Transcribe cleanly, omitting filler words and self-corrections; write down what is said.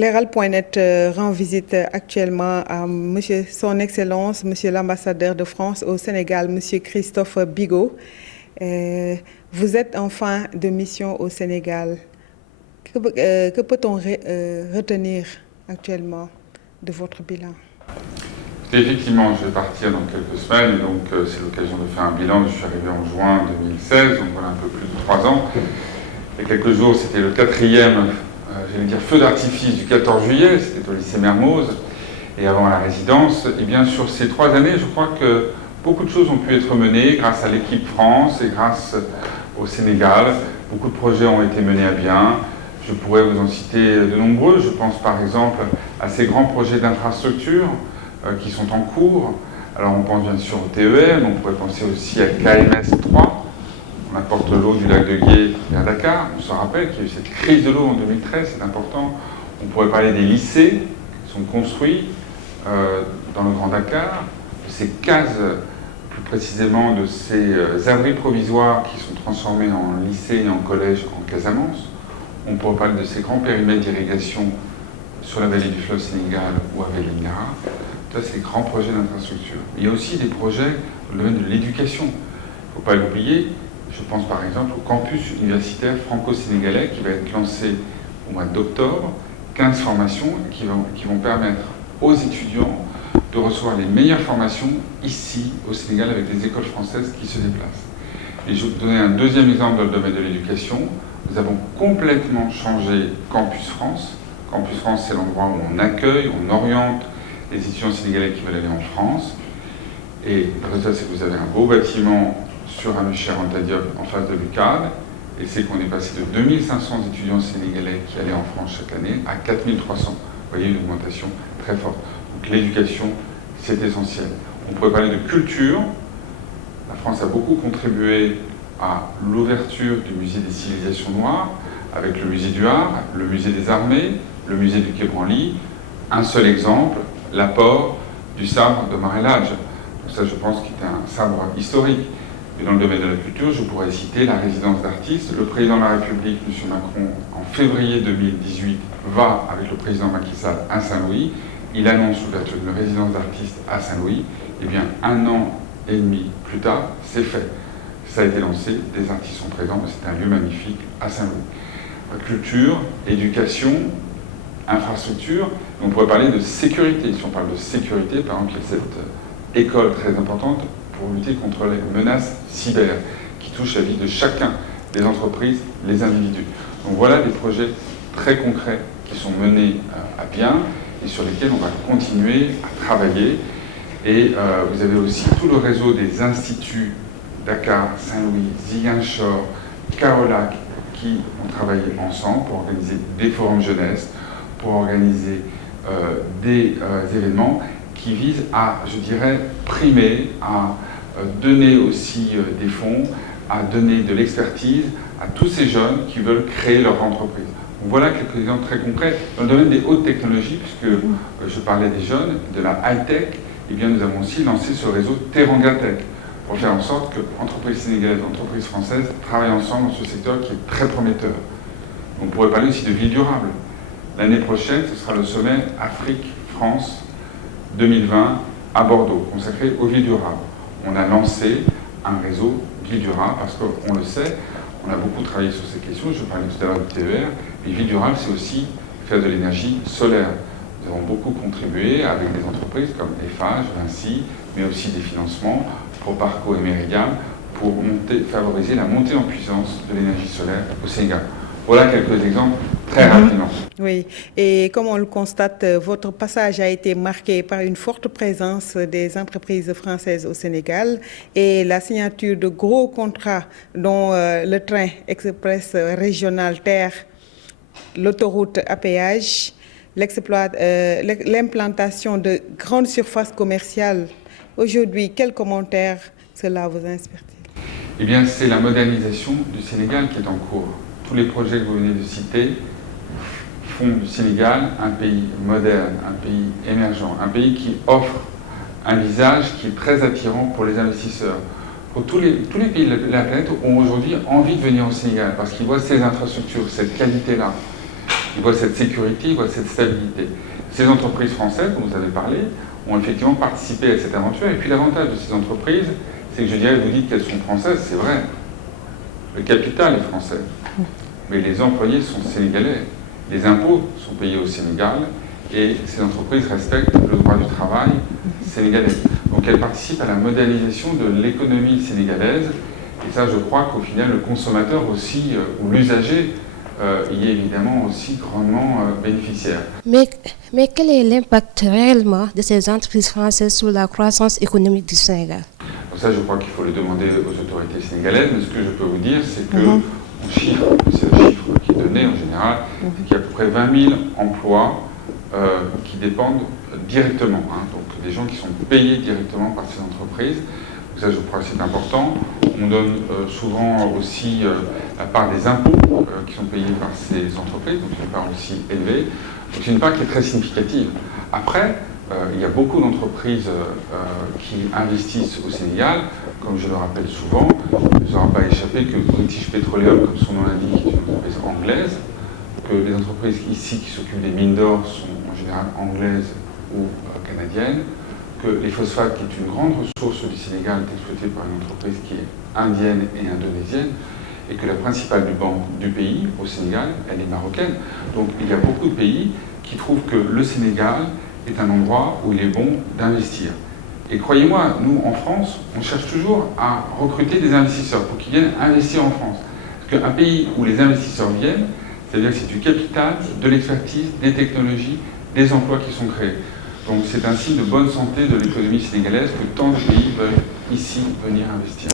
Leral.net rend visite actuellement à Son Excellence, Monsieur l'ambassadeur de France au Sénégal, Monsieur Christophe Bigot. Vous êtes en fin de mission au Sénégal. Que peut-on retenir actuellement de votre bilan? Effectivement, je vais partir dans quelques semaines, et donc c'est l'occasion de faire un bilan. Je suis arrivé en juin 2016, donc voilà un peu plus de 3 ans. Il y a quelques jours, c'était le 4e, j'allais dire, feu d'artifice du 14 juillet, c'était au lycée Mermoz, et avant la résidence. Et bien sur ces 3 années, je crois que beaucoup de choses ont pu être menées grâce à l'équipe France et grâce au Sénégal. Beaucoup de projets ont été menés à bien. Je pourrais vous en citer de nombreux. Je pense par exemple à ces grands projets d'infrastructure qui sont en cours. Alors on pense bien sûr au TEM, on pourrait penser aussi à KMS 3. On apporte l'eau du lac de Guiers vers Dakar. On se rappelle qu'il y a eu cette crise de l'eau en 2013, c'est important. On pourrait parler des lycées qui sont construits dans le Grand Dakar, de ces cases, plus précisément de ces abris provisoires qui sont transformés en lycées et en collèges en Casamance. On pourrait parler de ces grands périmètres d'irrigation sur la vallée du fleuve Sénégal ou à Vélingara. Ça, c'est des grands projets d'infrastructure. Il y a aussi des projets dans le domaine de l'éducation. Il ne faut pas l'oublier. Je pense par exemple au campus universitaire franco-sénégalais qui va être lancé au mois d'octobre. 15 formations qui vont permettre aux étudiants de recevoir les meilleures formations ici au Sénégal avec des écoles françaises qui se déplacent. Et je vais vous donner un deuxième exemple dans le domaine de l'éducation. Nous avons complètement changé Campus France. Campus France, c'est l'endroit où on accueille, on oriente les étudiants sénégalais qui veulent aller en France. Et le résultat, c'est que vous avez un beau bâtiment sur Amucher Anta Diop en face de l'UCAD. Et c'est qu'on est passé de 2500 étudiants sénégalais qui allaient en France chaque année à 4300. Vous voyez, une augmentation très forte. Donc l'éducation, c'est essentiel. On pourrait parler de culture. La France a beaucoup contribué à l'ouverture du musée des civilisations noires, avec le musée du Har, le musée des armées, le musée du Quai Branly. Un seul exemple, l'apport du sabre de Marelladge. Ça, je pense qu'il est un sabre historique. Et dans le domaine de la culture, je pourrais citer la résidence d'artistes. Le président de la République, M. Macron, en février 2018, va avec le président Macky Sall à Saint-Louis. Il annonce l'ouverture d'une résidence d'artistes à Saint-Louis. Et bien, 1 an et demi plus tard, c'est fait. Ça a été lancé, des artistes sont présents, c'est un lieu magnifique à Saint-Louis. Culture, éducation, infrastructure, on pourrait parler de sécurité. Si on parle de sécurité, par exemple, il y a cette école très importante pour lutter contre les menaces cyber qui touchent la vie de chacun, des entreprises, les individus. Donc voilà des projets très concrets qui sont menés à bien et sur lesquels on va continuer à travailler. Et vous avez aussi tout le réseau des instituts Dakar, Saint-Louis, Ziguinchor, Kaolack qui ont travaillé ensemble pour organiser des forums jeunesse, pour organiser des événements qui visent à, je dirais, primer, à donner aussi des fonds, à donner de l'expertise à tous ces jeunes qui veulent créer leur entreprise. Donc voilà quelques exemples très concrets. Dans le domaine des hautes technologies, puisque je parlais des jeunes, de la high-tech, eh bien nous avons aussi lancé ce réseau Teranga Tech pour faire en sorte que entreprises sénégalaises et entreprises françaises travaillent ensemble dans ce secteur qui est très prometteur. On pourrait parler aussi de ville durable. L'année prochaine, ce sera le sommet Afrique-France 2020 à Bordeaux, consacré aux villes durables. On a lancé un réseau ville durable parce qu'on le sait, on a beaucoup travaillé sur ces questions. Je parlais tout à l'heure du TER. Mais ville durable, c'est aussi faire de l'énergie solaire. Nous avons beaucoup contribué avec des entreprises comme Eiffage, Vinci, mais aussi des financements, Proparco et Meridiam, pour favoriser la montée en puissance de l'énergie solaire au Sénégal. Voilà quelques exemples très rapidement. Oui, et comme on le constate, votre passage a été marqué par une forte présence des entreprises françaises au Sénégal et la signature de gros contrats dont le train express régional TER, l'autoroute à péage, l'implantation de grandes surfaces commerciales. Aujourd'hui, quels commentaires cela vous inspire-t-il? Eh bien, c'est la modernisation du Sénégal qui est en cours. Tous les projets que vous venez de citer font du Sénégal un pays moderne, un pays émergent, un pays qui offre un visage qui est très attirant pour les investisseurs. Pour tous les pays de la planète ont aujourd'hui envie de venir au Sénégal parce qu'ils voient ces infrastructures, cette qualité-là. Ils voient cette sécurité, ils voient cette stabilité. Ces entreprises françaises, dont vous avez parlé, ont effectivement participé à cette aventure. Et puis l'avantage de ces entreprises, c'est que je dirais, vous dites qu'elles sont françaises, c'est vrai. Le capital est français. Mais les employés sont sénégalais. Les impôts sont payés au Sénégal. Et ces entreprises respectent le droit du travail sénégalais. Donc elles participent à la modernisation de l'économie sénégalaise. Et ça, je crois qu'au final, le consommateur aussi, ou l'usager, y est évidemment aussi grandement bénéficiaire. Mais quel est l'impact réellement de ces entreprises françaises sur la croissance économique du Sénégal? Donc ça, je crois qu'il faut le demander aux autorités sénégalaises. Mais ce que je peux vous dire, c'est que on chiffre, c'est le chiffre qui est donné en général, c'est qu'il y a à peu près 20 000 emplois qui dépendent directement, donc des gens qui sont payés directement par ces entreprises. Donc ça, je crois que c'est important. On donne souvent aussi la part des impôts qui sont payés par ces entreprises, donc une part aussi élevée. Donc c'est une part qui est très significative. Après, il y a beaucoup d'entreprises qui investissent au Sénégal. Comme je le rappelle souvent, il ne vous aura pas échappé que British Petroleum, comme son nom l'indique, est une entreprise anglaise, que les entreprises ici qui s'occupent des mines d'or sont en général anglaises ou canadiennes, que les phosphates, qui est une grande ressource du Sénégal, est exploitée par une entreprise qui est indienne et indonésienne, et que la principale banque du pays, au Sénégal, elle est marocaine. Donc il y a beaucoup de pays qui trouvent que le Sénégal est un endroit où il est bon d'investir. Et croyez-moi, nous, en France, on cherche toujours à recruter des investisseurs pour qu'ils viennent investir en France. Parce qu'un pays où les investisseurs viennent, c'est-à-dire que c'est du capital, de l'expertise, des technologies, des emplois qui sont créés. Donc c'est un signe de bonne santé de l'économie sénégalaise que tant de pays veulent ici venir investir.